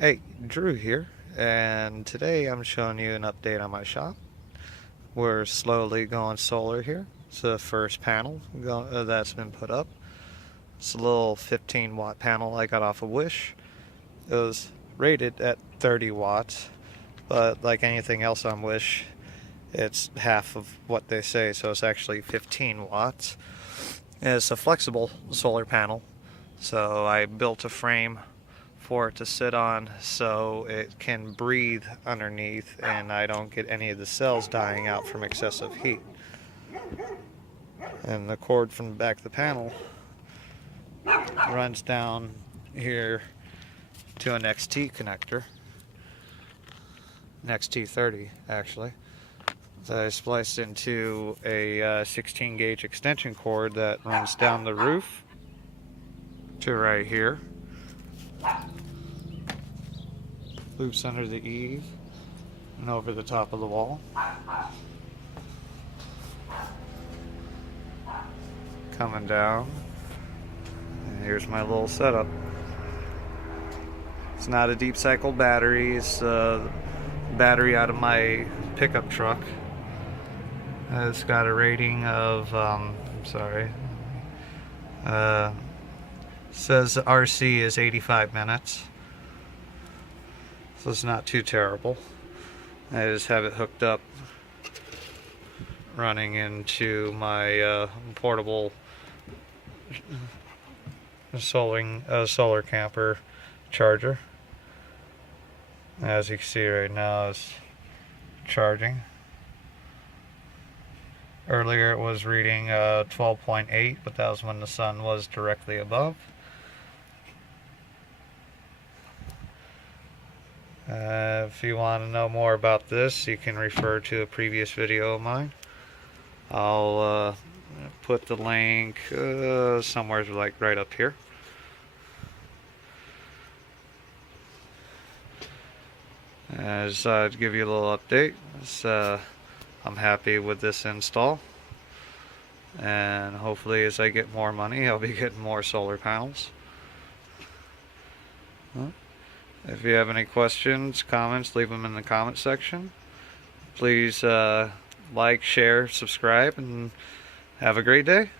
Hey, Drew here, and today I'm showing you an update on my shop. We're slowly going solar here. It's the first panel that's been put up. It's a little 15-watt panel I got off of Wish. It was rated at 30 watts, but like anything else on Wish, it's half of what they say, so it's actually 15 watts. And it's a flexible solar panel, so I built a frame for it to sit on so it can breathe underneath and I don't get any of the cells dying out from excessive heat. And the cord from the back of the panel runs down here to an XT connector, an XT30 actually, that I spliced into a 16 gauge extension cord that runs down the roof to right here, loops under the eave and over the top of the wall. Coming down, and here's my little setup. It's not a deep cycle battery, it's a battery out of my pickup truck. It's got a rating of, says RC is 85 minutes, so it's not too terrible. I just have it hooked up, running into my portable solar camper charger. As you can see right now, it's charging. Earlier it was reading 12.8, but that was when the sun was directly above. If you want to know more about this, you can refer to a previous video of mine. I'll put the link somewhere like right up here. As to give you a little update, I'm happy with this install, and hopefully as I get more money I'll be getting more solar panels. If you have any questions, comments, leave them in the comment section. Please like, share, subscribe, and have a great day.